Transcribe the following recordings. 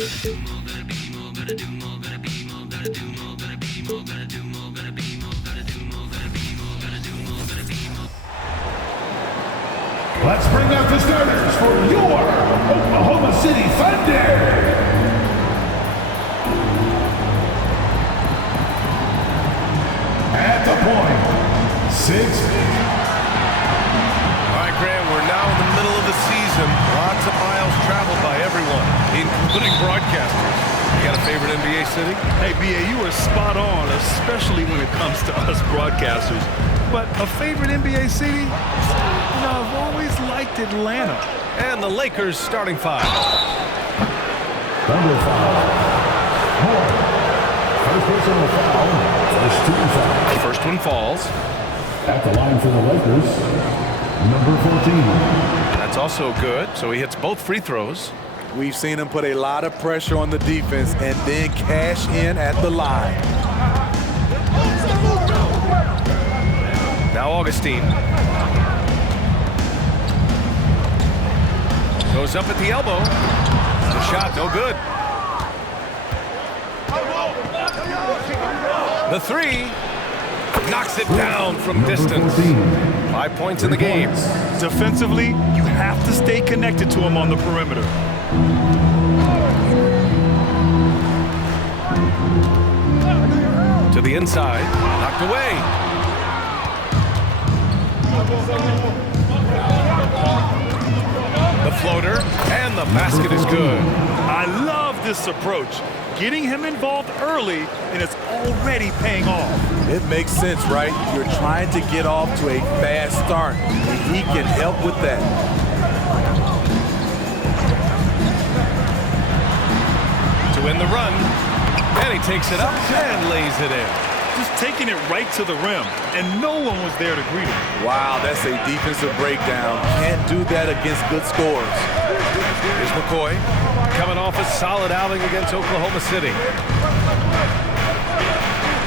Let's bring out the starters for your Oklahoma City Thunder. At the point, 6 feet. All right, Graham, we're now in the middle of the season. Lots of miles traveled by everyone, including broadcasters. You got a favorite NBA city? Hey, B.A., you are spot on, especially when it comes to us broadcasters. But a favorite NBA city? You know, I've always liked Atlanta. And the Lakers starting five. Number 5. Moore. First personal foul. First team foul. First one falls. At the line for the Lakers, number 14. That's also good. So he hits both free throws. We've seen him put a lot of pressure on the defense and then cash in at the line. Now Augustine. Goes up at the elbow. The shot, no good. The three. Knocks it down from distance. 5 points in the game. Defensively, you have to stay connected to him on the perimeter. To the inside. Knocked away. The floater, and the basket is good. I love this approach. Getting him involved early, and it's already paying off. It makes sense, right? You're trying to get off to a fast start, and he can help with that. To win the run, and he takes it up and lays it in. Just taking it right to the rim, and no one was there to greet him. Wow, that's a defensive breakdown. Can't do that against good scores. Here's McCoy, coming off a solid outing against Oklahoma City.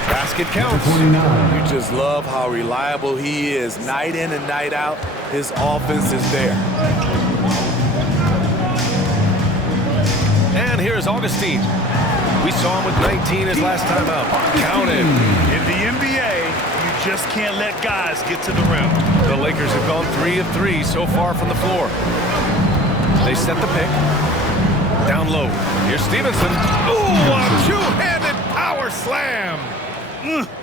Basket counts. You just love how reliable he is. Night in and night out, his offense is there. And here's Augustine. We saw him with 19 his last time out. Counted. In the NBA, you just can't let guys get to the rim. The Lakers have gone 3 of 3 so far from the floor. They set the pick. Down low. Here's Stevenson. Ooh, a two-handed power slam.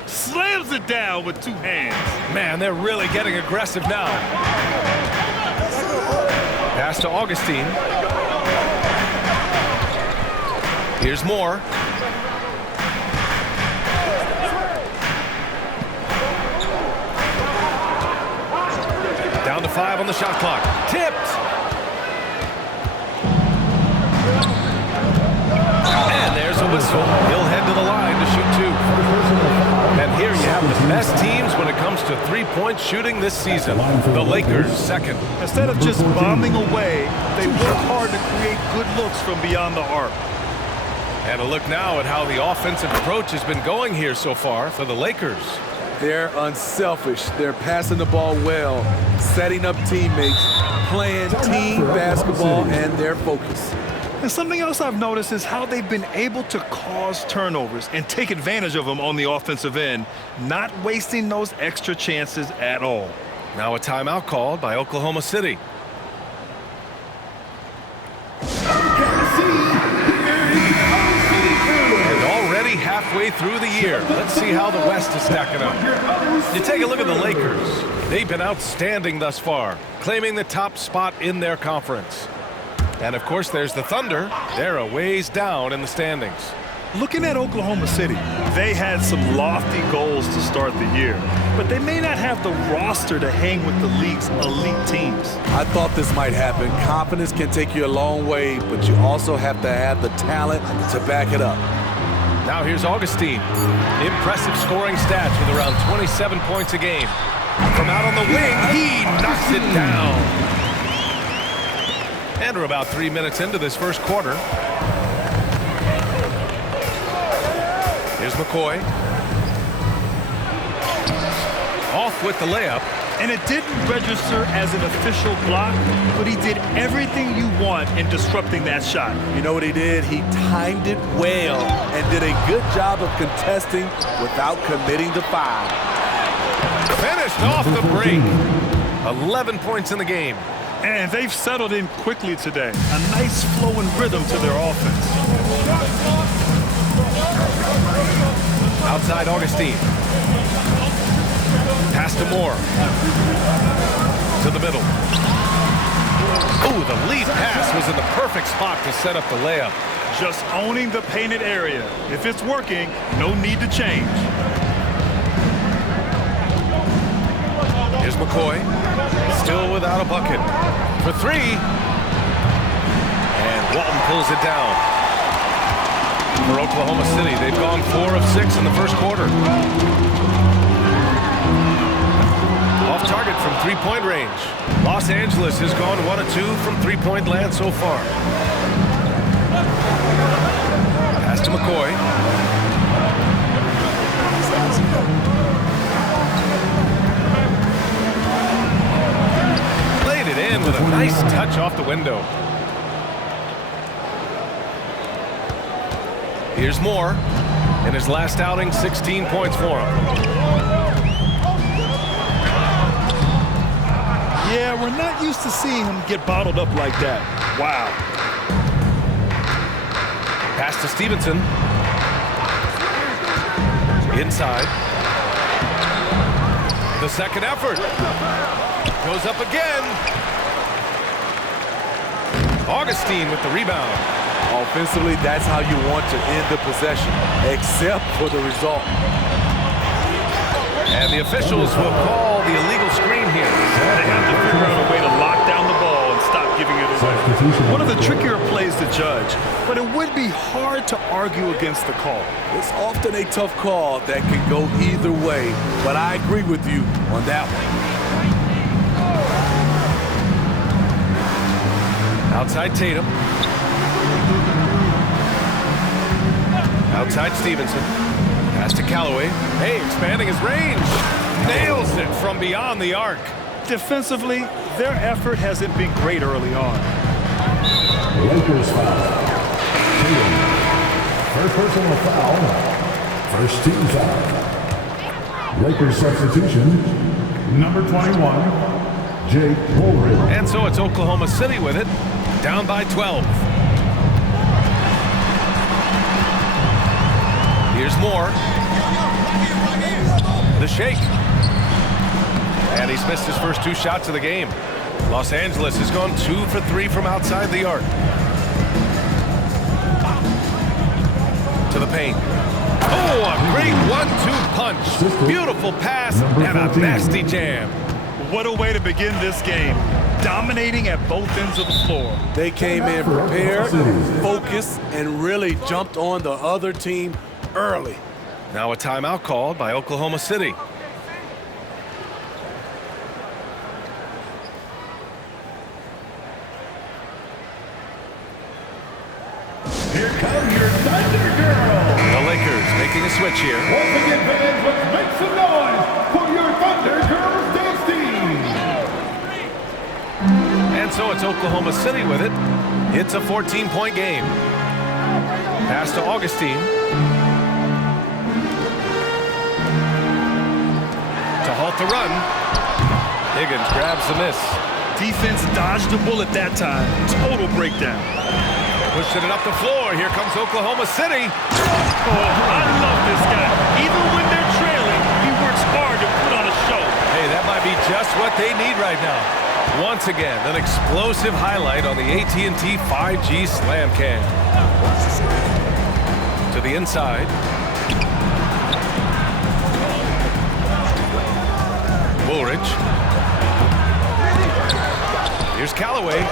Slams it down with 2 hands. Man, they're really getting aggressive now. Pass to Augustine. Here's Moore. Down to 5 on the shot clock. Tipped. And there's a whistle. He'll head to the line to shoot 2. And here you have the best teams when it comes to three-point shooting this season. The Lakers second. Instead of just bombing away, they work hard to create good looks from beyond the arc. And a look now at how the offensive approach has been going here so far for the Lakers. They're unselfish. They're passing the ball well, setting up teammates, playing team basketball, and their focus. And something else I've noticed is how they've been able to cause turnovers and take advantage of them on the offensive end, not wasting those extra chances at all. Now a timeout called by Oklahoma City. And already halfway through the year, let's see how the West is stacking up. You take a look at the Lakers. They've been outstanding thus far, claiming the top spot in their conference. And of course, there's the Thunder. They're a ways down in the standings. Looking at Oklahoma City, they had some lofty goals to start the year, but they may not have the roster to hang with the league's elite teams. I thought this might happen. Confidence can take you a long way, but you also have to have the talent to back it up. Now here's Augustine. Impressive scoring stats with around 27 points a game. From out on the wing, he knocks it down. And we're about 3 minutes into this first quarter. Here's McCoy. Off with the layup. And it didn't register as an official block, but he did everything you want in disrupting that shot. You know what he did? He timed it well and did a good job of contesting without committing the foul. Finished off the break. 11 points in the game. And they've settled in quickly today. A nice flow and rhythm to their offense. Outside Augustine. Pass to Moore. To the middle. Ooh, the lead pass was in the perfect spot to set up the layup. Just owning the painted area. If it's working, no need to change. Here's McCoy. Still without a bucket. For three. And Walton pulls it down. For Oklahoma City, they've gone 4 of 6 in the first quarter. Off target from three-point range. Los Angeles has gone 1 of 2 from three-point land so far. Pass to McCoy. Played it in with a nice touch off the window. Here's Moore. In his last outing, 16 points for him. Yeah, we're not used to seeing him get bottled up like that. Wow. Pass to Stevenson. Inside. The second effort. Goes up again. Augustine with the rebound. Offensively, that's how you want to end the possession, except for the result. And the officials will call the illegal screen here. They have to figure out a way to lock down the ball and stop giving it away. One of the trickier plays to judge, but it would be hard to argue against the call. It's often a tough call that can go either way, but I agree with you on that one. Outside Tatum. Outside Stevenson. Pass to Callaway. Hey, expanding his range. Nails it from beyond the arc. Defensively, their effort hasn't been great early on. Lakers foul. First personal foul. First team foul. Lakers substitution. Number 21, Jake Woolridge. And so it's Oklahoma City with it. Down by 12. Here's Moore. The shake. And he's missed his first 2 shots of the game. Los Angeles has gone 2 for 3 from outside the arc. To the paint. Oh, a great 1-2 punch. Beautiful pass and a nasty jam. What a way to begin this game. Dominating at both ends of the floor. They came in prepared, focused, and really jumped on the other team early. Now a timeout called by Oklahoma City. Here come your Thunder Girls. The Lakers making a switch here. Once again, fans, let's make some noise for your Thunder Girls dance team. And so it's Oklahoma City with it. It's a 14-point game. Pass to Augustine. To halt the run. Higgins grabs the miss. Defense dodged the bullet that time. Total breakdown. Pushing it up the floor. Here comes Oklahoma City. Oh, I love this guy. Even when they're trailing, he works hard to put on a show. Hey, that might be just what they need right now. Once again, an explosive highlight on the AT&T 5G Slam Cam. To the inside. Woolridge. Here's Callaway.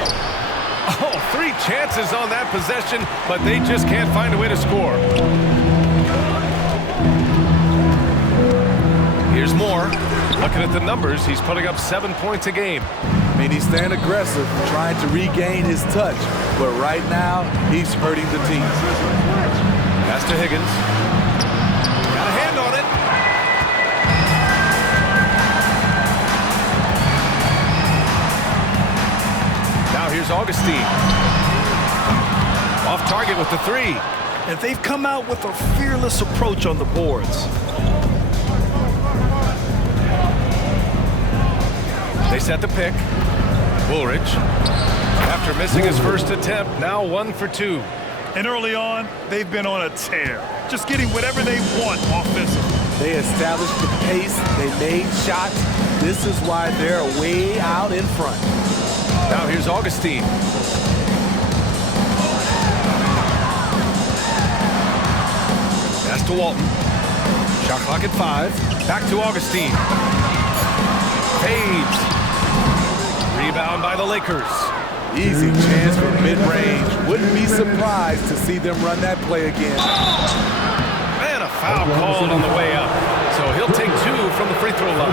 Oh, 3 chances on that possession, but they just can't find a way to score. Here's Moore. Looking at the numbers, he's putting up 7 points a game. I mean, he's staying aggressive, trying to regain his touch, but right now, he's hurting the team. Pass to Higgins. Got a hand on it. Augustine. Off target with the three. And they've come out with a fearless approach on the boards. They set the pick. Woolridge, after missing his first attempt, now 1 for 2. And early on, they've been on a tear, just getting whatever they want offensively. They established the pace. They made shots. This is why they're way out in front. Now here's Augustine. Pass to Walton. Shot clock at 5. Back to Augustine. Fades. Rebound by the Lakers. Easy chance for mid-range. Wouldn't be surprised to see them run that play again. And a foul called on the way up. So he'll take 2 from the free throw line.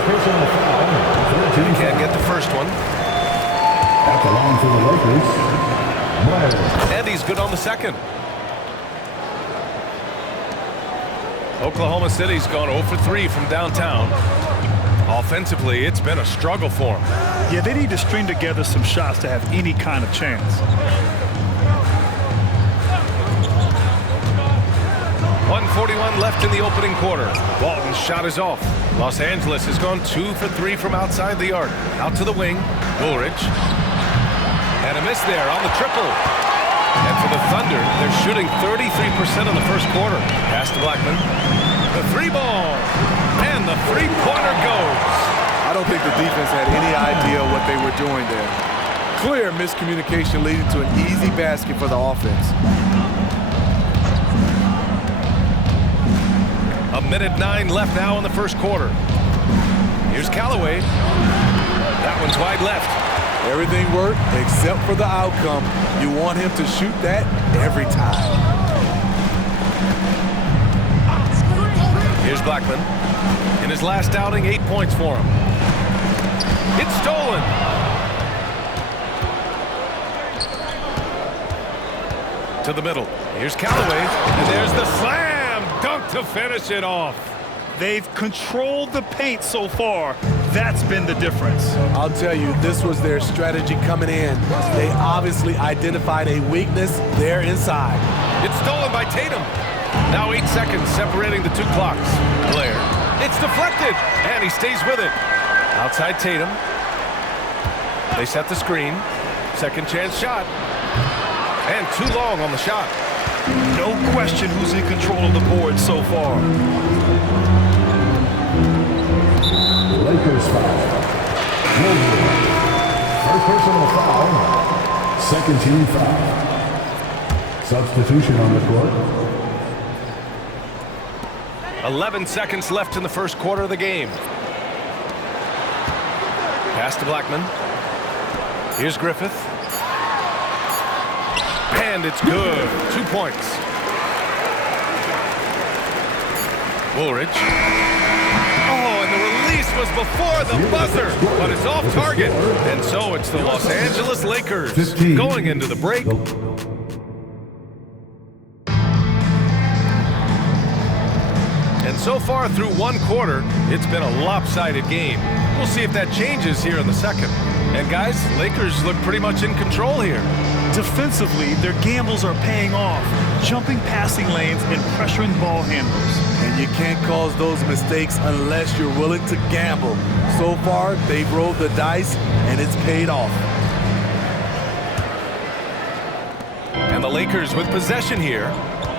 He can't get the first one. At the line for the Lakers, Myers. And he's good on the second. Oklahoma City's gone 0 for 3 from downtown. Offensively, it's been a struggle for them. Yeah, they need to string together some shots to have any kind of chance. 1:41 left in the opening quarter. Walton's shot is off. Los Angeles has gone 2 for 3 from outside the arc. Out to the wing, Woolridge. And a miss there on the triple. And for the Thunder, they're shooting 33% in the first quarter. Pass to Blackman. The three ball. And the three-pointer goes. I don't think the defense had any idea what they were doing there. Clear miscommunication leading to an easy basket for the offense. 1:09 left now in the first quarter. Here's Callaway. That one's wide left. Everything worked except for the outcome. You want him to shoot that every time. Here's Blackman. In his last outing, 8 points for him. It's stolen. To the middle. Here's Callaway. And there's the slam dunk to finish it off. They've controlled the paint so far. That's been the difference. I'll tell you, this was their strategy coming in. They obviously identified a weakness there inside. It's stolen by Tatum. Now 8 seconds separating the 2 clocks. Blair. It's deflected, and he stays with it. Outside Tatum. They set the screen. Second chance shot. And too long on the shot. No question who's in control of the board so far. Lakers foul. First personal foul. Second team foul. Substitution on the court. 11 seconds left in the first quarter of the game. Pass to Blackman. Here's Griffith. And it's good. 2 points. Woolridge. Oh, and the release was before the buzzer, but it's off target. And so it's the Los Angeles Lakers going into the break. And so far through one quarter, it's been a lopsided game. We'll see if that changes here in the second. And guys, Lakers look pretty much in control here. Defensively, their gambles are paying off, jumping passing lanes and pressuring ball handlers. And you can't cause those mistakes unless you're willing to gamble. So far, they've rolled the dice, and it's paid off. And the Lakers with possession here.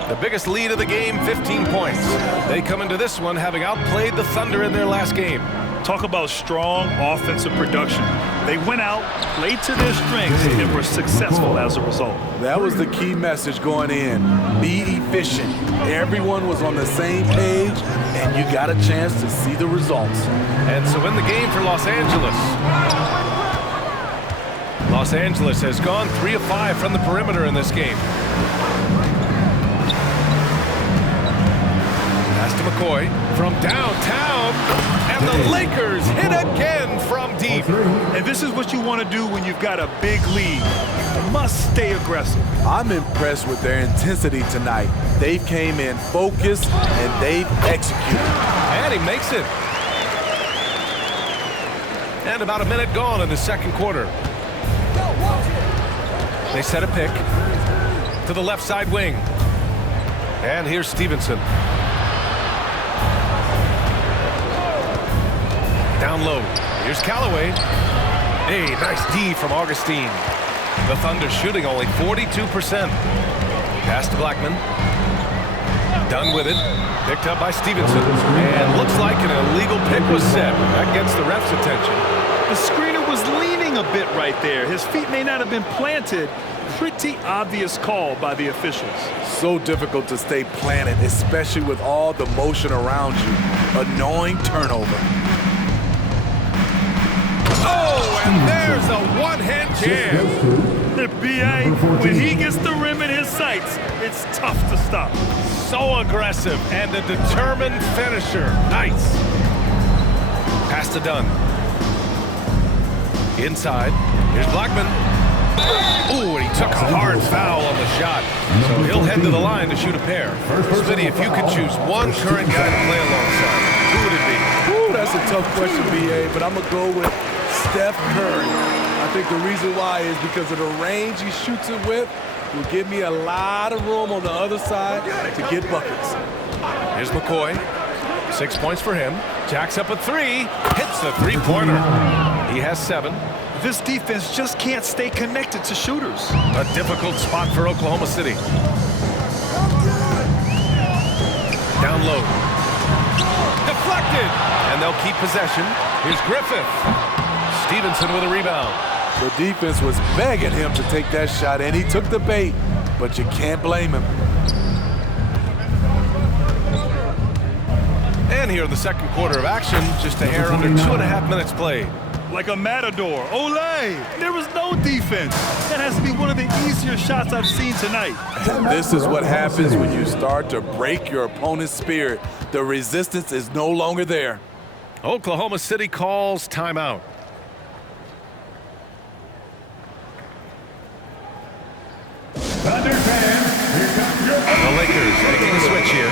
The biggest lead of the game, 15 points. They come into this one having outplayed the Thunder in their last game. Talk about strong offensive production. They went out, played to their strengths, and were successful as a result. That was the key message going in. Be efficient. Everyone was on the same page, and you got a chance to see the results. And so in the game for Los Angeles. Los Angeles has gone 3 of 5 from the perimeter in this game. Pass to McCoy from downtown. And the Lakers hit again from deep. And this is what you want to do when you've got a big lead. You must stay aggressive. I'm impressed with their intensity tonight. They came in focused, and they've executed. And he makes it. And about a minute gone in the second quarter. They set a pick to the left side wing. And here's Stevenson. Down low. Here's Callaway. Hey, nice D from Augustine. The Thunder shooting only 42%. Pass to Blackman. Done with it. Picked up by Stevenson. And looks like an illegal pick was set. That gets the ref's attention. The screener was leaning a bit right there. His feet may not have been planted. Pretty obvious call by the officials. So difficult to stay planted, especially with all the motion around you. Annoying turnover. Oh, and there's a one-hand jam. The B.A., when he gets the rim in his sights, it's tough to stop. So aggressive and a determined finisher. Nice. Pass to Dunn. Inside. Here's Blackman. Ooh, and he took a hard foul on the shot. So he'll head to the line to shoot a pair. Smitty, if you could choose one current guy to play alongside, who would it be? Ooh, that's a tough question, B.A., but I'm going to go with Steph Curry. I think the reason why is because of the range he shoots it with will give me a lot of room on the other side to get buckets. Here's McCoy. 6 points for him. Jacks up a three. Hits the three-pointer. He has 7. This defense just can't stay connected to shooters. A difficult spot for Oklahoma City. Down low. Deflected. And they'll keep possession. Here's Griffith. Stevenson with a rebound. The defense was begging him to take that shot, and he took the bait, but you can't blame him. And here in the second quarter of action, just a hair under 2.5 minutes played. Like a matador. Olay! There was no defense. That has to be one of the easier shots I've seen tonight. And this is what happens when you start to break your opponent's spirit. The resistance is no longer there. Oklahoma City calls timeout. Thunder fans, here comes your The Lakers making a switch here.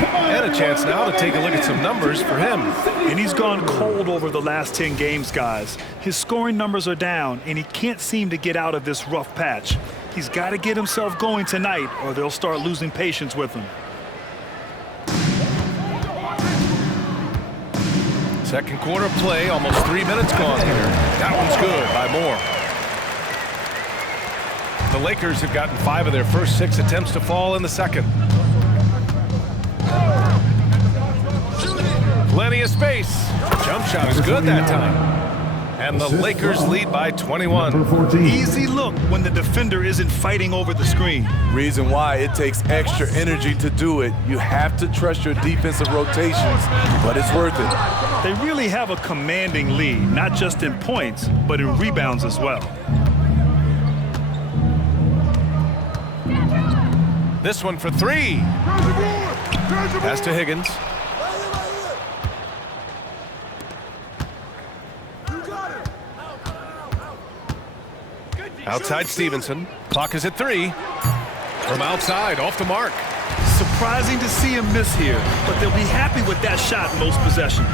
And a chance now to take a look at some numbers for him. And he's gone cold over the last 10 games, guys. His scoring numbers are down, and he can't seem to get out of this rough patch. He's got to get himself going tonight, or they'll start losing patience with him. Second quarter play, almost 3 minutes gone here. That one's good by Moore. The Lakers have gotten 5 of their first 6 attempts to fall in the second. Plenty of space. Jump shot is good that time. And the Lakers lead by 21. Easy look when the defender isn't fighting over the screen. Reason why it takes extra energy to do it. You have to trust your defensive rotations, but it's worth it. They really have a commanding lead, not just in points, but in rebounds as well. This one for 3. Pass to Higgins. Outside Stevenson. Clock is at 3. From outside, off the mark. Surprising to see him miss here, but they'll be happy with that shot most possessions.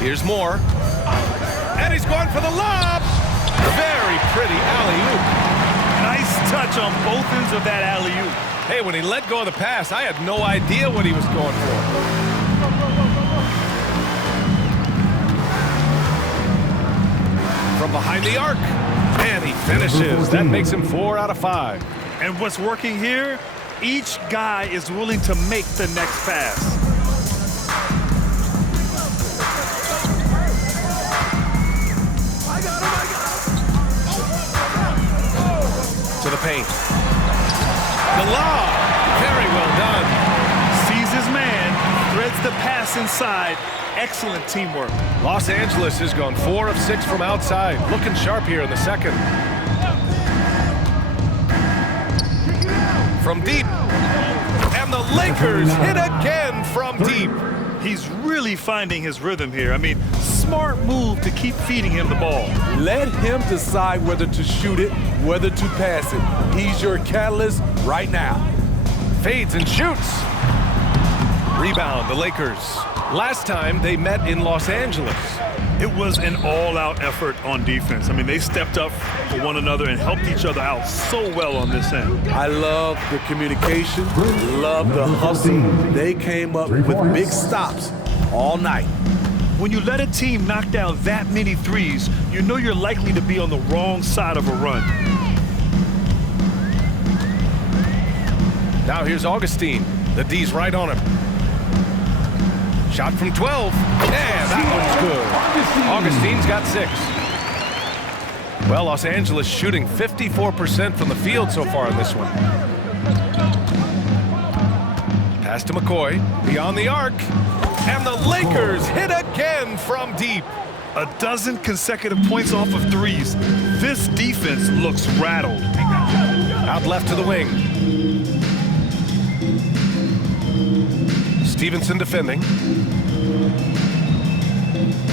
Here's Moore. And he's going for the lob. Very pretty alley-oop. Nice touch on both ends of that alley-oop. Hey, when he let go of the pass, I had no idea what he was going for. From behind the arc, and he finishes. That makes him 4 out of 5. And what's working here? Each guy is willing to make the next pass. To the paint. The lob. Very well done. Sees his man, threads the pass inside. Excellent teamwork. Los Angeles has gone 4 of 6 from outside. Looking sharp here in the second. From deep. And the Lakers hit again from deep. He's really finding his rhythm here. I mean, smart move to keep feeding him the ball. Let him decide whether to shoot it, whether to pass it. He's your catalyst right now. Fades and shoots. Rebound, the Lakers. Last time they met in Los Angeles. It was an all-out effort on defense. I mean, they stepped up for one another and helped each other out so well on this end. I love the communication, love the hustle. They came up with big stops all night. When you let a team knock down that many threes, you know you're likely to be on the wrong side of a run. Now here's Augustine. The D's right on him. Shot from 12. And that one's good. Augustine's got 6. Well, Los Angeles shooting 54% from the field so far in this one. Pass to McCoy. Beyond the arc. And the Lakers hit again from deep. A dozen consecutive points off of threes. This defense looks rattled. Out left to the wing. Stevenson defending.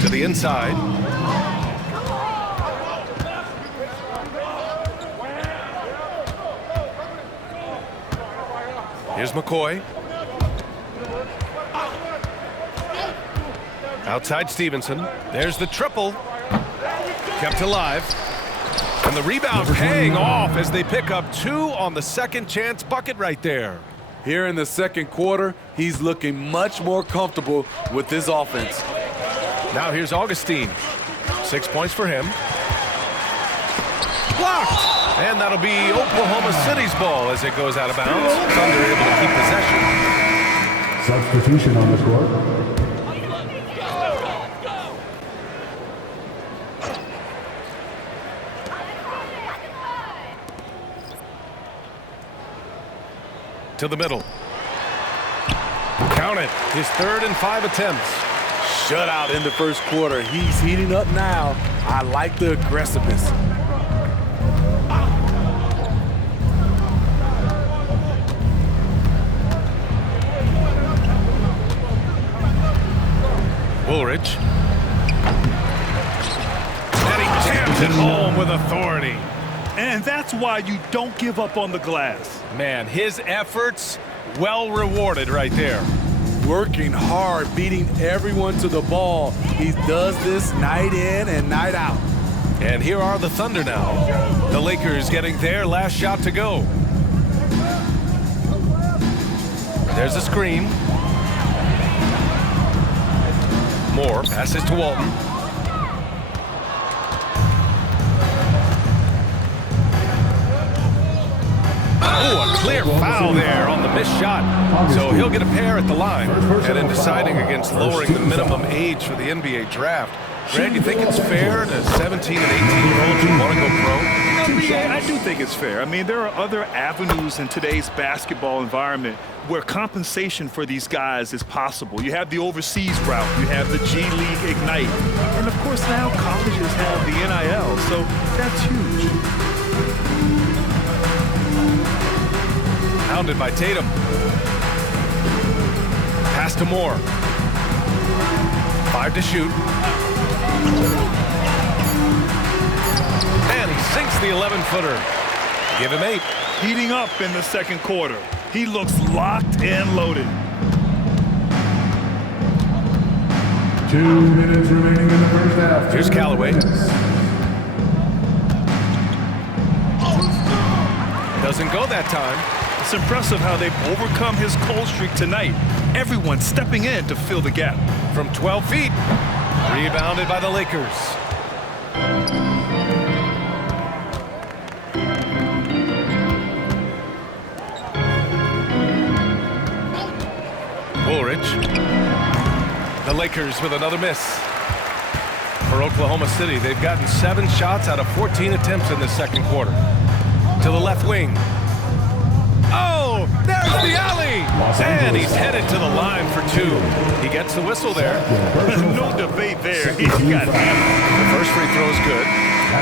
To the inside. Here's McCoy. Outside Stevenson. There's the triple. Kept alive. And the rebound paying off as they pick up 2 on the second chance bucket right there. Here in the second quarter, he's looking much more comfortable with this offense. Now here's Augustine. 6 points for him. Blocked! And that'll be Oklahoma City's ball as it goes out of bounds. Thunder able to keep possession. Substitution on the court. To the middle. Count it. His 3rd and 5 attempts. Shutout in the first quarter. He's heating up now. I like the aggressiveness. Woolridge. And he jams it home with authority. And that's why you don't give up on the glass. Man, his efforts well rewarded right there. Working hard, beating everyone to the ball. He does this night in and night out. And here are the Thunder now. The Lakers getting their last shot to go. There's a screen. Moore passes to Walton. Oh, a clear foul there on the missed shot. So he'll get a pair at the line. And in deciding against lowering the minimum age for the NBA draft, Greg, you think it's fair to 17 and 18-year-olds who want to go pro? Yeah, I do think it's fair. I mean, there are other avenues in today's basketball environment where compensation for these guys is possible. You have the overseas route. You have the G League Ignite. And, of course, now colleges have the NIL. So that's huge. Pounded by Tatum. Pass to Moore. 5 to shoot. And he sinks the 11-footer. Give him 8. Heating up in the second quarter. He looks locked and loaded. 2 minutes remaining in the first half. Here's Callaway. Doesn't go that time. It's impressive how they've overcome his cold streak tonight. Everyone stepping in to fill the gap. From 12 feet. Rebounded by the Lakers. Woolridge. The Lakers with another miss. For Oklahoma City, they've gotten 7 shots out of 14 attempts in the second quarter. To the left wing. Oh, there's the alley! And he's headed to the line for 2. He gets the whistle there. No debate there. He's got it. The first free throw is good.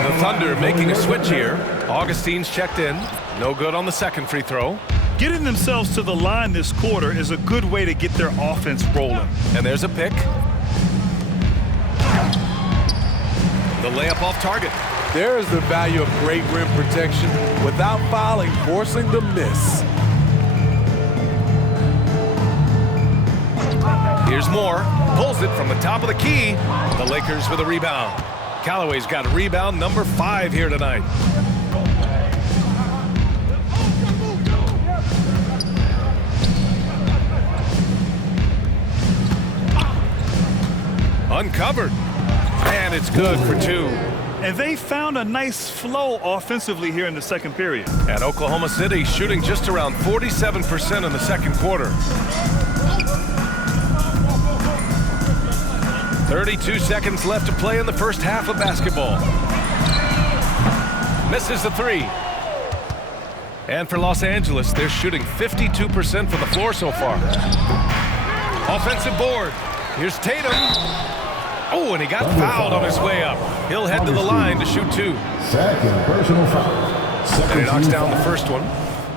The Thunder making a switch here. Augustine's checked in. No good on the second free throw. Getting themselves to the line this quarter is a good way to get their offense rolling. And there's a pick. The layup off target. There is the value of great rim protection without fouling, forcing the miss. Here's Moore. Pulls it from the top of the key. The Lakers with a rebound. Callaway's got rebound number 5 here tonight. Uncovered. And it's good for 2. And they found a nice flow offensively here in the second period. And Oklahoma City shooting just around 47% in the second quarter. 32 seconds left to play in the first half of basketball. Misses the 3. And for Los Angeles, they're shooting 52% from the floor so far. Offensive board. Here's Tatum. Oh, and he got fouled on his way up. He'll head to the line to shoot 2. Second personal foul. And he knocks down the first one.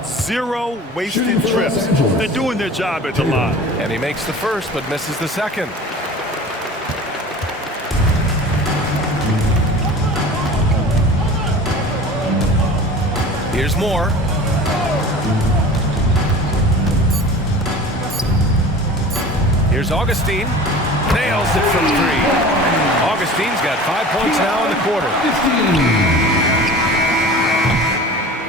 0 wasted trips. They're doing their job at the line. And he makes the first, but misses the second. Here's more. Here's Augustine. Nails it from 3. Augustine's got 5 points now in the quarter.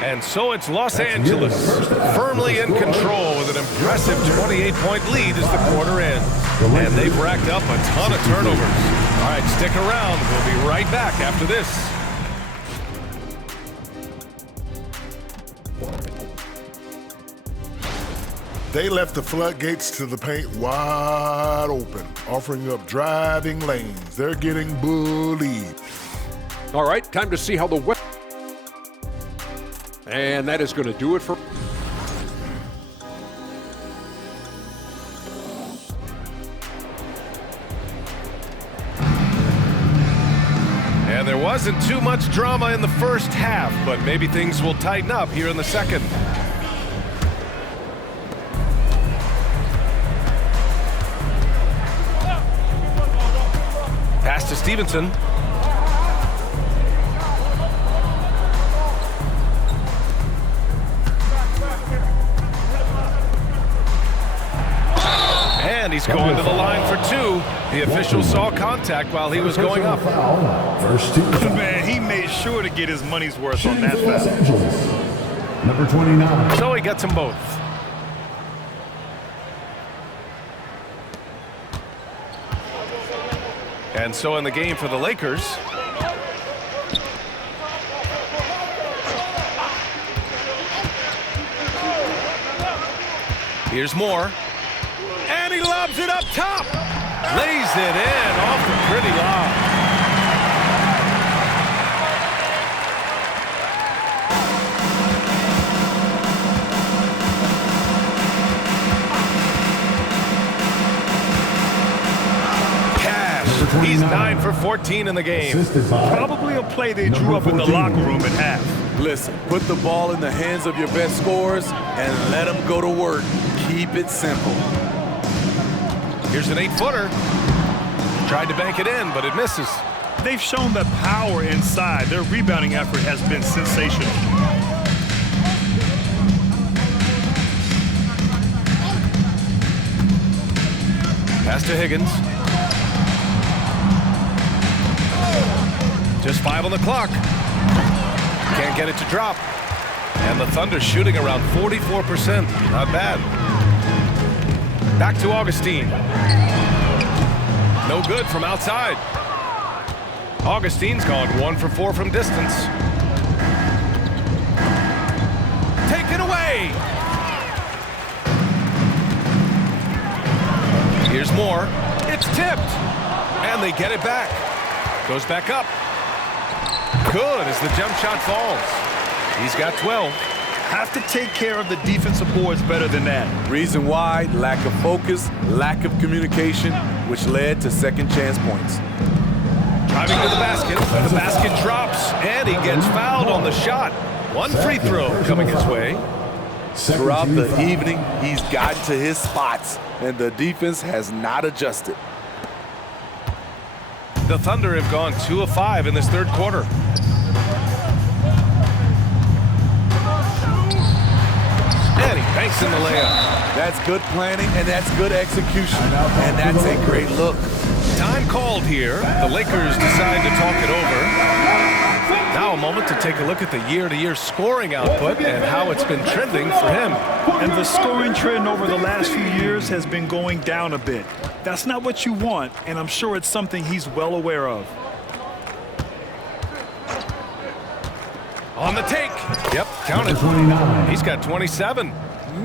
And so it's Los Angeles firmly in control with an impressive 28-point lead as the quarter ends. And they've racked up a ton of turnovers. All right, stick around. We'll be right back after this. They left the floodgates to the paint wide open, offering up driving lanes. They're getting bullied. All right, time to see how the West. And that is going to do it for. And there wasn't too much drama in the first half, but maybe things will tighten up here in the second. Pass to Stevenson. And he's going to the line for 2. The official saw contact while he was going up. First 2. Man, he made sure to get his money's worth on that Los foul. Angeles. Number 29. So he gets them both. And so in the game for the Lakers, here's more. And he lobs it up top. Lays it in off the pretty lob. He's 9 for 14 in the game. Probably a play they drew up in the locker room at half. Listen, put the ball in the hands of your best scorers and let them go to work. Keep it simple. Here's an 8-footer. Tried to bank it in, but it misses. They've shown the power inside. Their rebounding effort has been sensational. Pass to Higgins. Just 5 on the clock. Can't get it to drop. And the Thunder shooting around 44%. Not bad. Back to Augustine. No good from outside. Augustine's gone 1 for 4 from distance. Taken away. Here's more. It's tipped. And they get it back. Goes back up. Good as the jump shot falls. He's got 12. Have to take care of the defensive boards better than that. Reason why, lack of focus, lack of communication, which led to second chance points. Driving to the basket. The basket drops, and he gets fouled on the shot. 1 free throw coming his way. Throughout the evening, he's gotten to his spots, and the defense has not adjusted. The Thunder have gone 2 of 5 in this third quarter. And he banks Nice in the layup. That's good planning, and that's good execution. And that's a great look. Time called here. The Lakers decide to talk it over. Now a moment to take a look at the year-to-year scoring output and how it's been trending for him. And the scoring trend over the last few years has been going down a bit. That's not what you want, and I'm sure it's something he's well aware of. On the take. Yep, count it. He's got 27.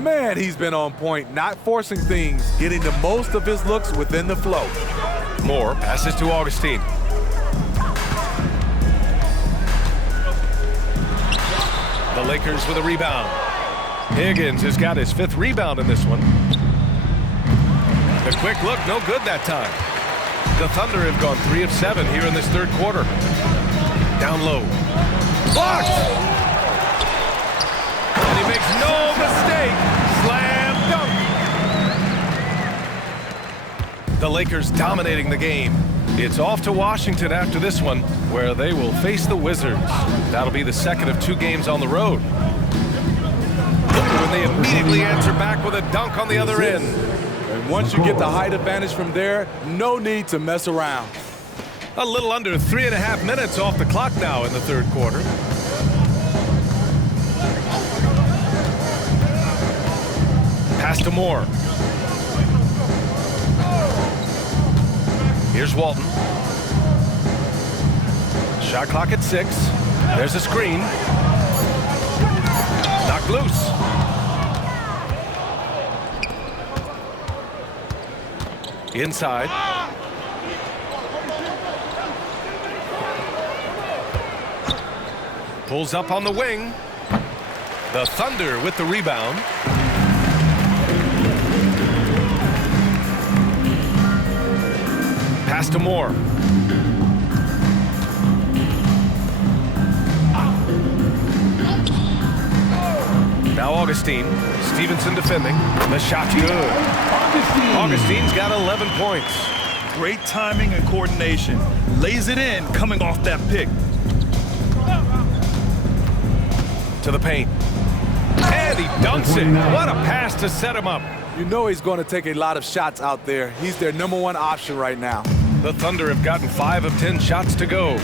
Man, he's been on point, not forcing things, getting the most of his looks within the flow. Moore passes to Augustine. The Lakers with a rebound. Higgins has got his 5th rebound in this one. The quick look, no good that time. The Thunder have gone 3 of 7 here in this 3rd quarter. Down low. Blocked! And he makes no mistake. Slam dunk. The Lakers dominating the game. It's off to Washington after this one, where they will face the Wizards. That'll be the 2nd of 2 games on the road. When they immediately answer back with a dunk on the other end. And once you get the height advantage from there, no need to mess around. A little under 3.5 minutes off the clock now in the 3rd quarter. Pass to Moore. Here's Walton. Shot clock at 6. There's a screen. Knocked loose. Inside. Pulls up on the wing. The Thunder with the rebound. Pass to Moore. Now Augustine. Stevenson defending. The shot's good. Augustine's got 11 points. Great timing and coordination. Lays it in coming off that pick. To the paint. And he dunks it. What a pass to set him up. You know he's going to take a lot of shots out there. He's their #1 option right now. The Thunder have gotten 5 of 10 shots to go.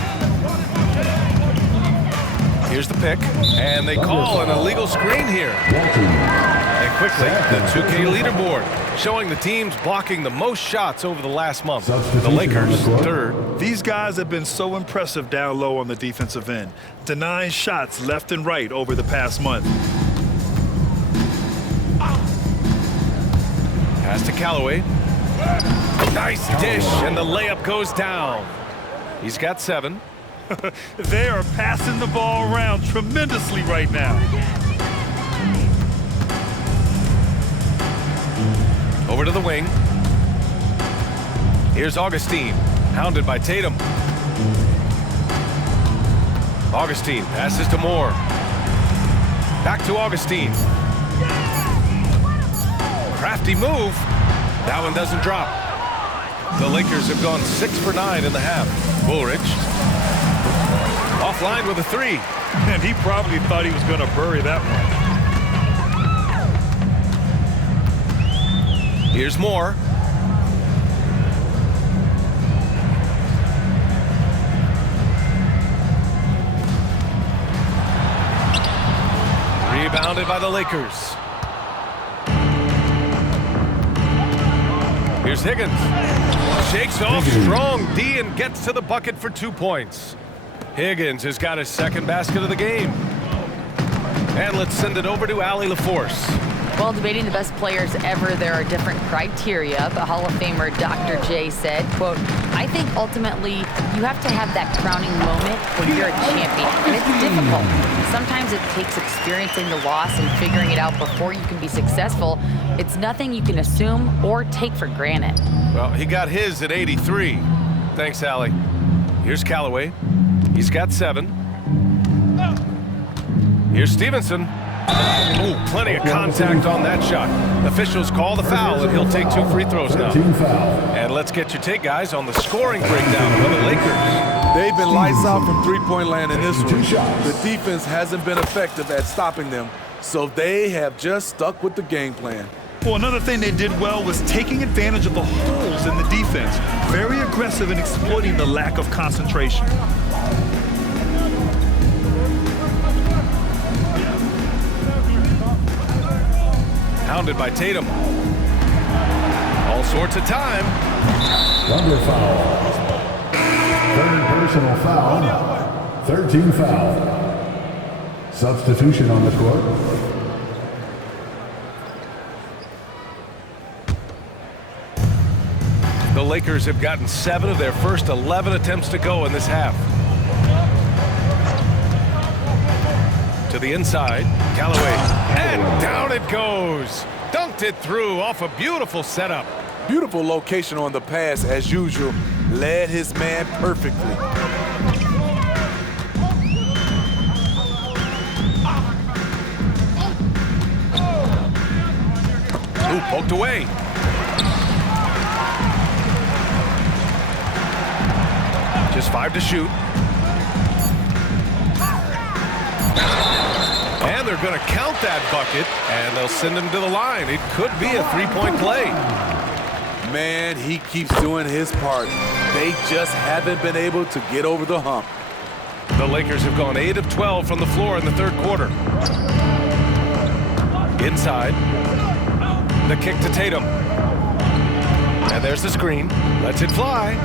Here's the pick, and they call an illegal screen here. And quickly, the 2K leaderboard, showing the teams blocking the most shots over the last month. The Lakers, 3rd. These guys have been so impressive down low on the defensive end, denying shots left and right over the past month. Pass to Callaway. Nice dish, and the layup goes down. He's got 7. They are passing the ball around tremendously right now. Over to the wing. Here's Augustine, hounded by Tatum. Augustine passes to Moore. Back to Augustine. Crafty move. That one doesn't drop. The Lakers have gone 6 for 9 in the half. Woolridge. Offline with a 3. And he probably thought he was going to bury that one. Here's Moore. Rebounded by the Lakers. Here's Higgins. Shakes off strong D and gets to the bucket for 2 points. Higgins has got his 2nd basket of the game. And let's send it over to Allie LaForce. While debating the best players ever, there are different criteria, but Hall of Famer Dr. J said, quote, I think ultimately you have to have that crowning moment when you're a champion, and it's difficult. Sometimes it takes experiencing the loss and figuring it out before you can be successful. It's nothing you can assume or take for granted. Well, he got his at 83. Thanks, Allie. Here's Callaway. He's got 7. Here's Stevenson. Ooh, plenty of contact on that shot. Officials call the foul, and he'll take 2 free throws now. And let's get your take, guys, on the scoring breakdown for the Lakers. They've been lights out from three-point land in this one. The defense hasn't been effective at stopping them, So they have just stuck with the game plan. Well, another thing they did well was taking advantage of the holes in the defense. Very aggressive in exploiting the lack of concentration. Hounded by Tatum. All sorts of time. Thunder foul. Third personal foul. 13 foul. Substitution on the court. The Lakers have gotten 7 of their first 11 attempts to go in this half. To the inside, Callaway, and down it goes. Dunked it through off a beautiful setup. Beautiful location on the pass as usual. Led his man perfectly. Ooh, poked away. Just 5 to shoot. And they're going to count that bucket, and they'll send him to the line. It could be a 3-point play. Man, he keeps doing his part. They just haven't been able to get over the hump. The Lakers have gone 8 of 12 from the floor in the third quarter. Inside. The kick to Tatum. And there's the screen. Lets it fly.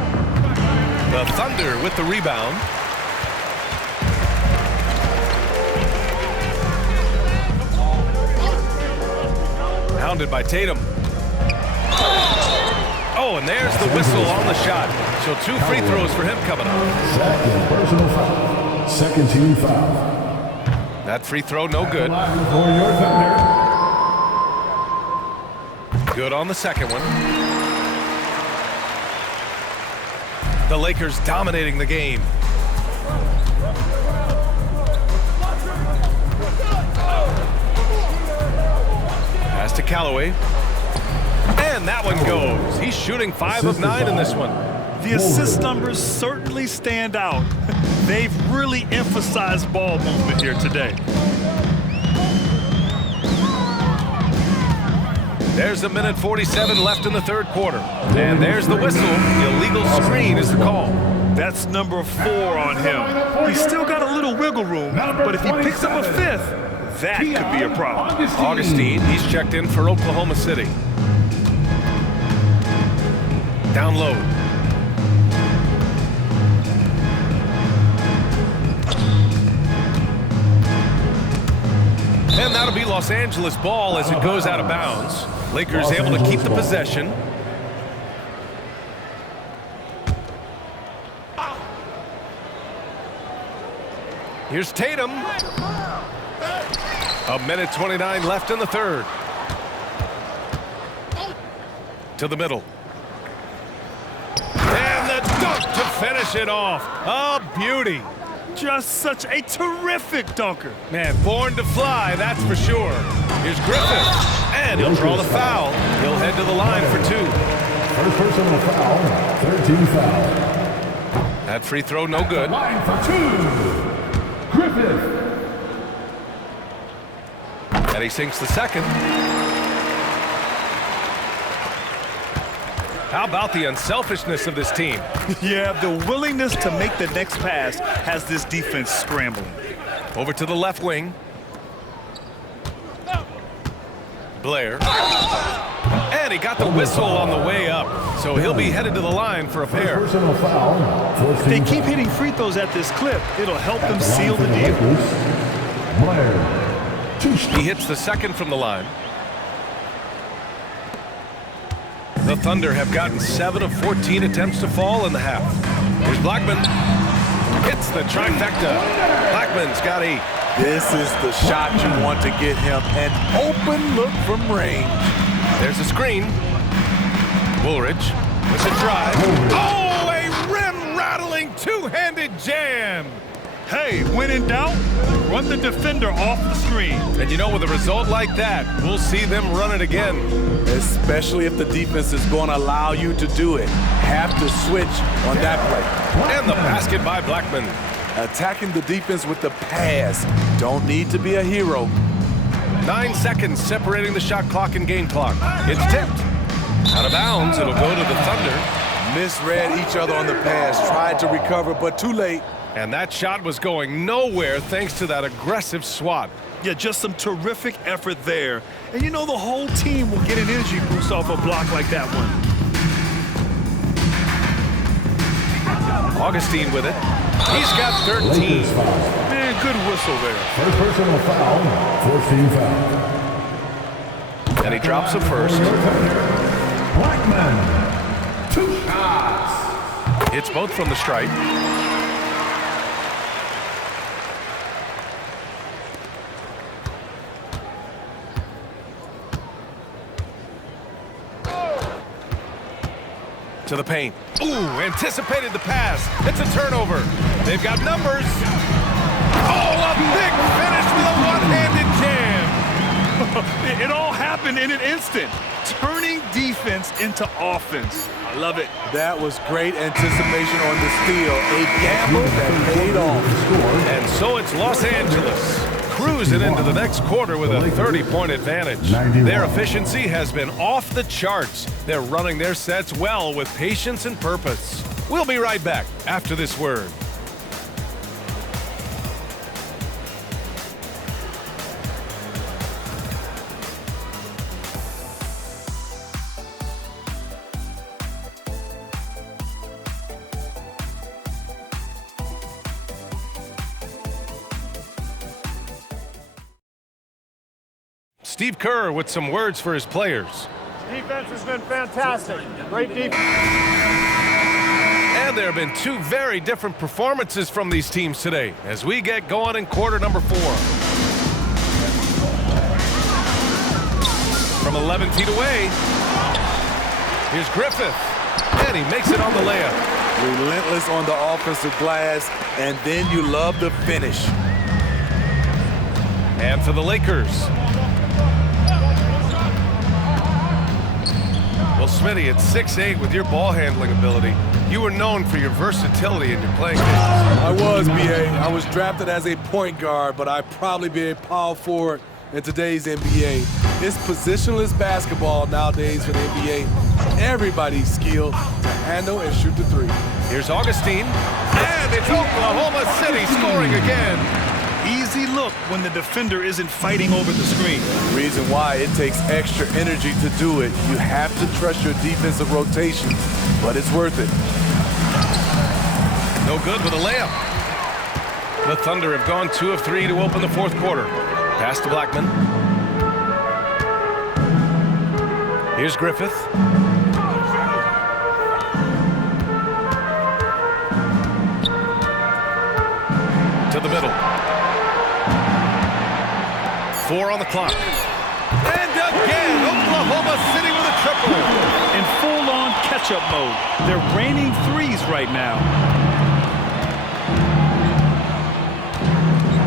The Thunder with the rebound. Hounded by Tatum. Oh, and there's the whistle on the shot. So 2 free throws for him coming up. Second personal foul. Second team foul. That free throw, no good. For your Thunder. Good on the second one. The Lakers dominating the game. Pass to Callaway. And that one goes. He's shooting 5 of 9 in this one. The assist numbers certainly stand out. They've really emphasized ball movement here today. There's a minute 47 left in the third quarter. And there's the whistle. The illegal screen is the call. That's number 4 on him. He's still got a little wiggle room, but if he picks up a 5th, that could be a problem. Augustine, he's checked in for Oklahoma City. Down low. And that'll be Los Angeles ball as it goes out of bounds. Lakers able to keep the possession. Here's Tatum. A minute 29 left in the third. To the middle. And the dunk to finish it off. A beauty. Just such a terrific dunker. Man, born to fly, that's for sure. Here's Griffith. And he'll draw the foul. He'll head to the line for 2. First personal foul. 13 foul. That free throw, no good. Line for 2. Griffith. And he sinks the second. How about the unselfishness of this team? Yeah, the willingness to make the next pass has this defense scrambling. Over to the left wing. Blair. And he got the whistle on the way up. So he'll be headed to the line for a pair. Personal foul. If they keep hitting free throws at this clip, it'll help them seal the deal. Blair. He hits the second from the line. The Thunder have gotten 7 of 14 attempts to fall in the half. Here's Blackman. Hits the trifecta. Blackman's got 8. This is the shot you want to get him. An open look from range. There's a screen. Woolridge with a drive. Oh, a rim-rattling two-handed jam. Hey, when in doubt, run the defender off the screen. And you know, with a result like that, we'll see them run it again. Especially if the defense is going to allow you to do it. Have to switch on that play. And the basket by Blackman. Attacking the defense with the pass. Don't need to be a hero. 9 seconds separating the shot clock and game clock. It's tipped. Out of bounds, it'll go to the Thunder. Misread each other on the pass, tried to recover, but too late. And that shot was going nowhere thanks to that aggressive swat. Yeah, just some terrific effort there. And you know the whole team will get an energy boost off a block like that one. Augustine with it. He's got 13. Man, good whistle there. First personal foul, first team foul. And he drops a first. Blackman, 2 shots. It's both from the stripe. To the paint. Ooh, anticipated the pass. It's a turnover. They've got numbers. Oh, a big finish with a one-handed jam. It all happened in an instant. Turning defense into offense. I love it. That was great anticipation on the steal. A gamble that paid off. And so it's Los Angeles cruising into the next quarter with a 30-point advantage. Their efficiency has been off the charts. They're running their sets well with patience and purpose. We'll be right back after this word. Steve Kerr with some words for his players. Defense has been fantastic. Great defense. And there have been 2 very different performances from these teams today as we get going in quarter number 4. From 11 feet away, here's Griffith, and he makes it on the layup. Relentless on the offensive glass, and then you love the finish. And for the Lakers. Well, Smitty, at 6'8" with your ball handling ability, you were known for your versatility in your playing days. I was, B.A. I was drafted as a point guard, but I'd probably be a power forward in today's NBA. It's positionless basketball nowadays for the NBA. Everybody's skilled to handle and shoot the 3. Here's Augustine, and it's Oklahoma City scoring again. Easy look when the defender isn't fighting over the screen. Reason why it takes extra energy to do it. You have to trust your defensive rotations, but it's worth it. No good with a layup. The Thunder have gone 2 of 3 to open the 4th quarter. Pass to Blackman. Here's Griffith. To the middle. 4 on the clock. And again, Oklahoma City with a triple. In full-on catch-up mode. They're raining threes right now.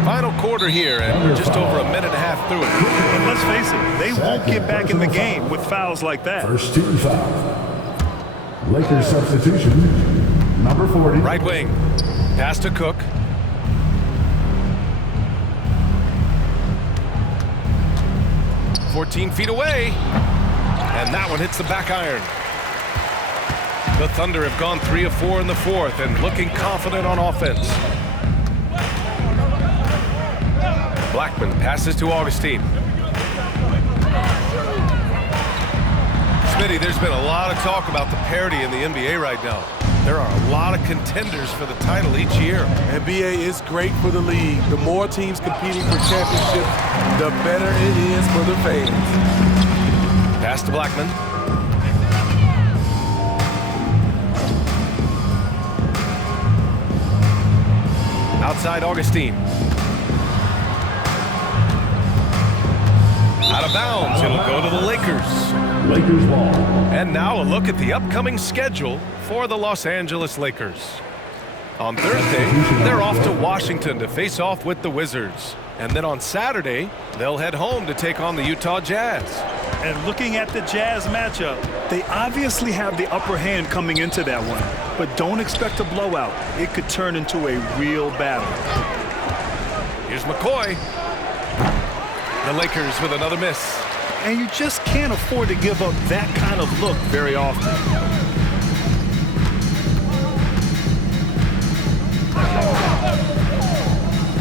Final quarter here, and we're just over a minute and a half through it. But let's face it, they won't get back in the game with fouls like that. First team foul. Lakers substitution, number 40. Right wing. Pass to Cook. "14 feet away, and that one hits the back iron. The Thunder have gone 3 of 4 in the 4th and looking confident on offense. Blackman passes to Augustine. Smitty, there's been a lot of talk about the parity in the NBA right now. There are a lot of contenders for the title each year. NBA is great for the league. The more teams competing for championships, the better it is for the fans. Pass to Blackman. Outside Augustine. Out of bounds, it'll go to the Lakers. Lakers ball. And now a look at the upcoming schedule for the Los Angeles Lakers. On Thursday, they're off to Washington to face off with the Wizards. And then on Saturday, they'll head home to take on the Utah Jazz. And looking at the Jazz matchup, they obviously have the upper hand coming into that one. But don't expect a blowout. It could turn into a real battle. Here's McCoy. The Lakers with another miss. And you just can't afford to give up that kind of look very often.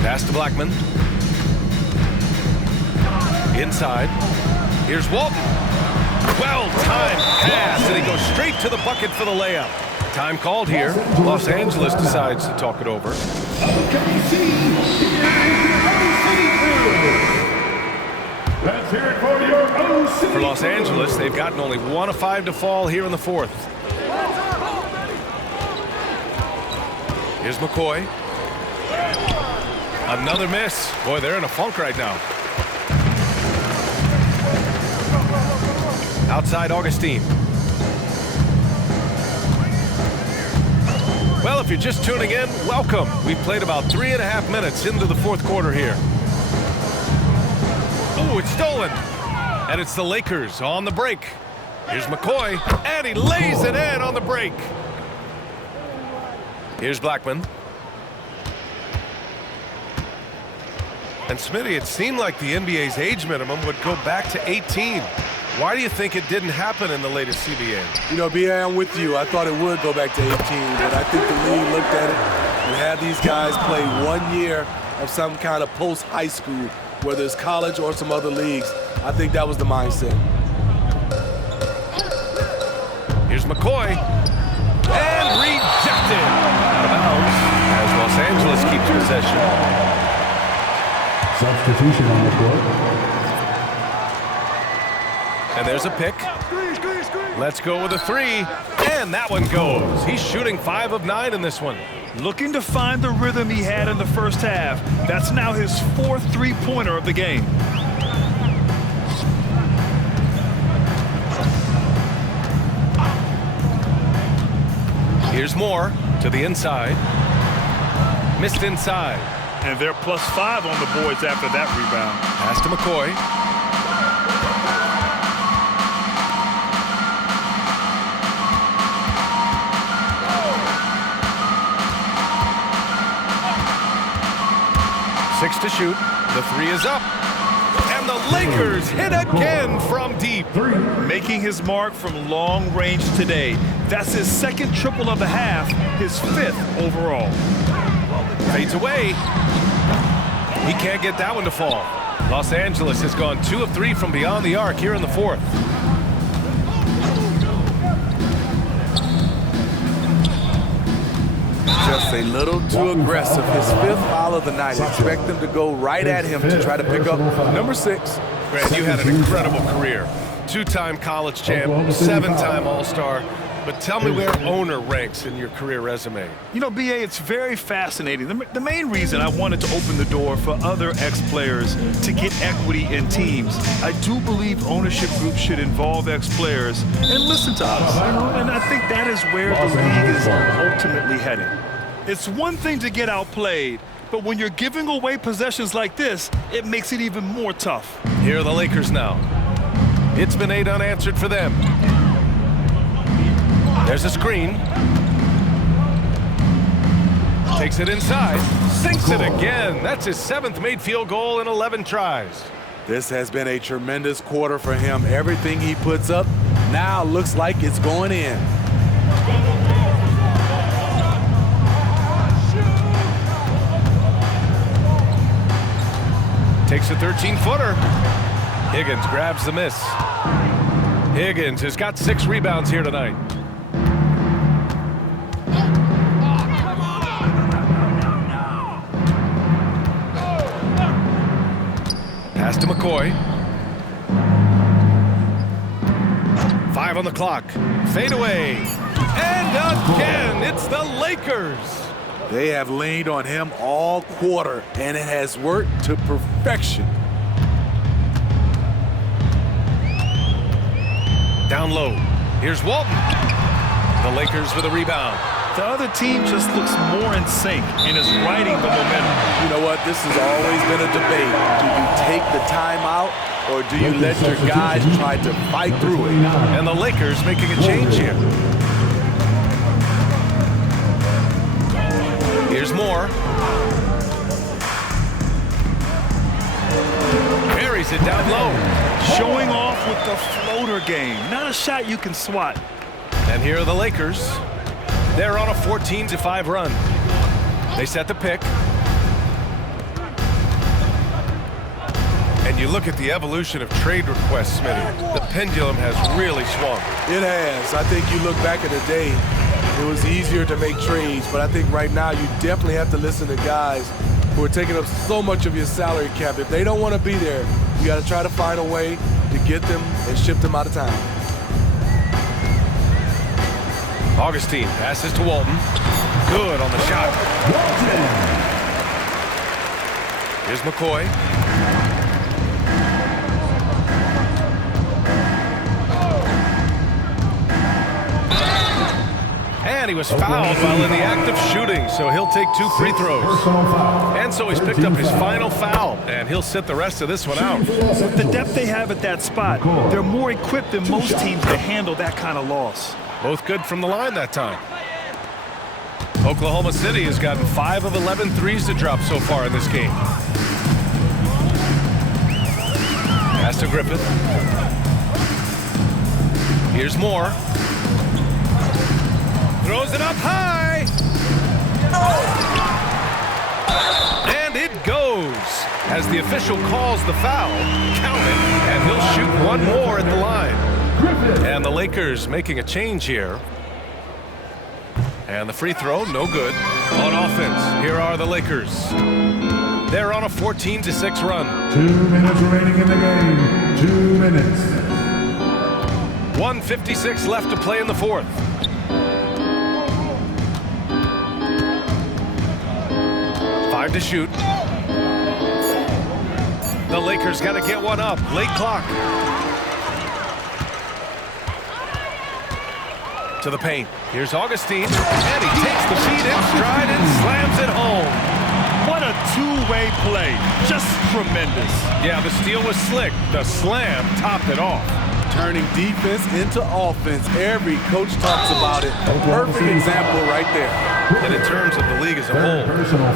Pass to Blackman. Inside. Here's Walton. Well-timed pass, and he goes straight to the bucket for the layup. Time called here. Los Angeles decides to talk it over. Let's hear it for your OC. For Los Angeles, they've gotten only 1 of 5 to fall here in the fourth. Here's McCoy. Another miss. Boy, they're in a funk right now. Outside Augustine. Well, if you're just tuning in, welcome. We've played about 3.5 minutes into the fourth quarter here. Oh, it's stolen. And it's the Lakers on the break. Here's McCoy, and he lays it in on the break. Here's Blackman. And Smitty, it seemed like the NBA's age minimum would go back to 18. Why do you think it didn't happen in the latest CBA? You know, B.A., I'm with you. I thought it would go back to 18, but I think the league looked at it and had these guys play 1 year of some kind of post-high school, whether it's college or some other leagues. I think that was the mindset. Here's McCoy. And rejected. Out of bounds as Los Angeles keeps possession. Substitution on the court. And there's a pick. Let's go with a 3. And that one goes. He's shooting 5 of 9 in this one. Looking to find the rhythm he had in the first half. That's now his 4th three-pointer of the game. Here's Moore to the inside. Missed inside. And they're +5 on the boards after that rebound. Pass to McCoy. Six to shoot. The 3 is up. And the Lakers hit again from deep. Making his mark from long range today. That's his 2nd triple of the half, his 5th overall. Fades away. He can't get that one to fall. Los Angeles has gone 2 of 3 from beyond the arc here in the fourth. Just a little too aggressive. His 5th foul of the night. Expect them to go right at him to try to pick up number 6. Grant, you had an incredible career. 2-time college champ, 7-time All-Star. But tell me where owner ranks in your career resume. You know, B.A., it's very fascinating. The main reason I wanted to open the door for other ex-players to get equity in teams, I do believe ownership groups should involve ex-players and listen to us. And I think that is where the league is ultimately heading. It's one thing to get outplayed, but when you're giving away possessions like this, it makes it even more tough. Here are the Lakers now. It's been 8 unanswered for them. There's a screen. Takes it inside. Sinks it again. That's his 7th made field goal in 11 tries. This has been a tremendous quarter for him. Everything he puts up now looks like it's going in. Takes a 13-footer. Higgins grabs the miss. Higgins has got 6 rebounds here tonight. Pass to McCoy. 5 on the clock. Fade away. And again, it's the Lakers. They have leaned on him all quarter, and it has worked to perfection. Down low. Here's Walton. The Lakers with a rebound. The other team just looks more in sync and is riding the momentum. You know what? This has always been a debate. Do you take the timeout, or do you let your guys try to fight through it? And the Lakers making a change here. Here's Moore. Very Buries it down low. Showing off with the floater game. Not a shot you can swat. And here are the Lakers. They're on a 14-5 run. They set the pick. And you look at the evolution of trade requests, Smitty. The pendulum has really swung. It has. I think you look back at the day, it was easier to make trades, but I think right now you definitely have to listen to guys who are taking up so much of your salary cap. If they don't want to be there, you got to try to find a way to get them and ship them out of town. Augustine passes to Walton. Good on the shot. Here's McCoy. And he was fouled while in the act of shooting, so he'll take 2 free throws. And so he's picked up his final foul, and he'll sit the rest of this one out. With the depth they have at that spot, they're more equipped than most teams to handle that kind of loss. Both good from the line that time. Oklahoma City has gotten 5 of 11 threes to drop so far in this game. Pass to Griffith. Here's Moore. Throws it up high. And it goes. As the official calls the foul, count it, and he'll shoot one more at the line. And the Lakers making a change here. And the free throw, no good. On offense, here are the Lakers. They're on a 14-6 run. 2 minutes remaining in the game. 2 minutes. 1:56 left to play in the fourth. To shoot. The Lakers got to get one up. Late clock. To the paint. Here's Augustine. And he takes the feed in stride and slams it home. What a two-way play. Just tremendous. Yeah, the steal was slick. The slam topped it off. Turning defense into offense. Every coach talks about it. Perfect example right there. And in terms of the league as a whole,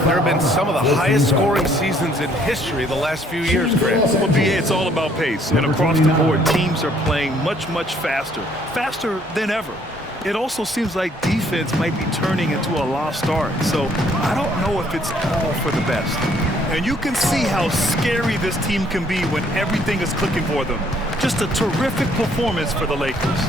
there have been some of the highest scoring seasons in history the last few years, Grant. Well, BA, it's all about pace. And across the board, teams are playing much, much faster. Faster than ever. It also seems like defense might be turning into a lost art. So I don't know if it's all for the best. And you can see how scary this team can be when everything is clicking for them. Just a terrific performance for the Lakers.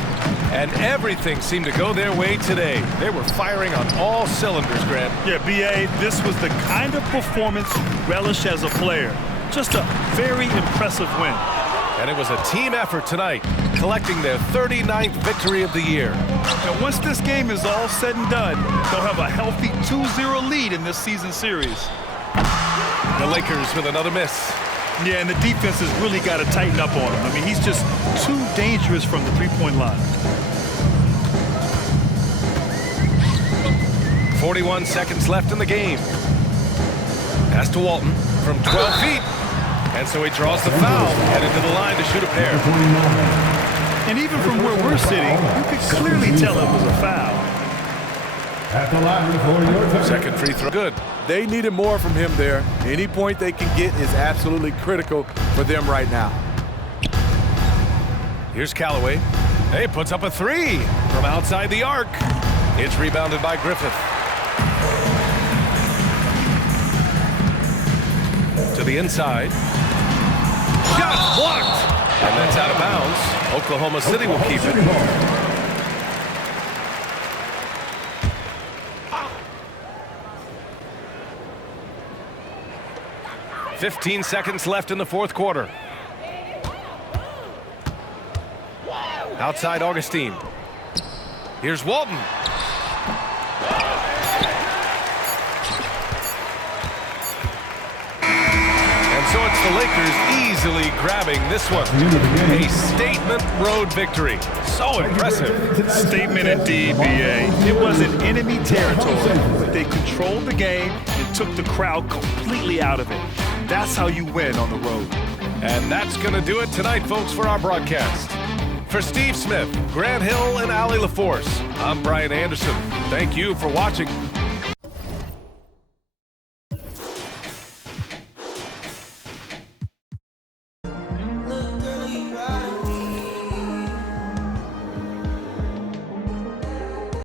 And everything seemed to go their way today. They were firing on all cylinders, Grant. Yeah, BA, this was the kind of performance you relish as a player. Just a very impressive win. And it was a team effort tonight, collecting their 39th victory of the year. And once this game is all said and done, they'll have a healthy 2-0 lead in this season series. The Lakers with another miss. Yeah, and the defense has really got to tighten up on him. I mean, he's just too dangerous from the three-point line. 41 seconds left in the game. Pass to Walton from 12 feet. And so he draws the foul, headed to the line to shoot a pair. And even from where we're sitting, you could clearly tell it was a foul. At the line for your time. Second free throw. Good. They needed more from him there. Any point they can get is absolutely critical for them right now. Here's Callaway. Hey, puts up a three from outside the arc. It's rebounded by Griffith. To the inside. Shot blocked. And that's out of bounds. Oklahoma City will keep it. 15 seconds left in the fourth quarter. Outside Augustine. Here's Walton. And so it's the Lakers easily grabbing this one. A statement road victory. So impressive. Statement indeed, BA. It wasn't enemy territory, but they controlled the game and took the crowd completely out of it. That's how you win on the road. And that's going to do it tonight, folks, for our broadcast. For Steve Smith, Grant Hill, and Allie LaForce, I'm Brian Anderson. Thank you for watching.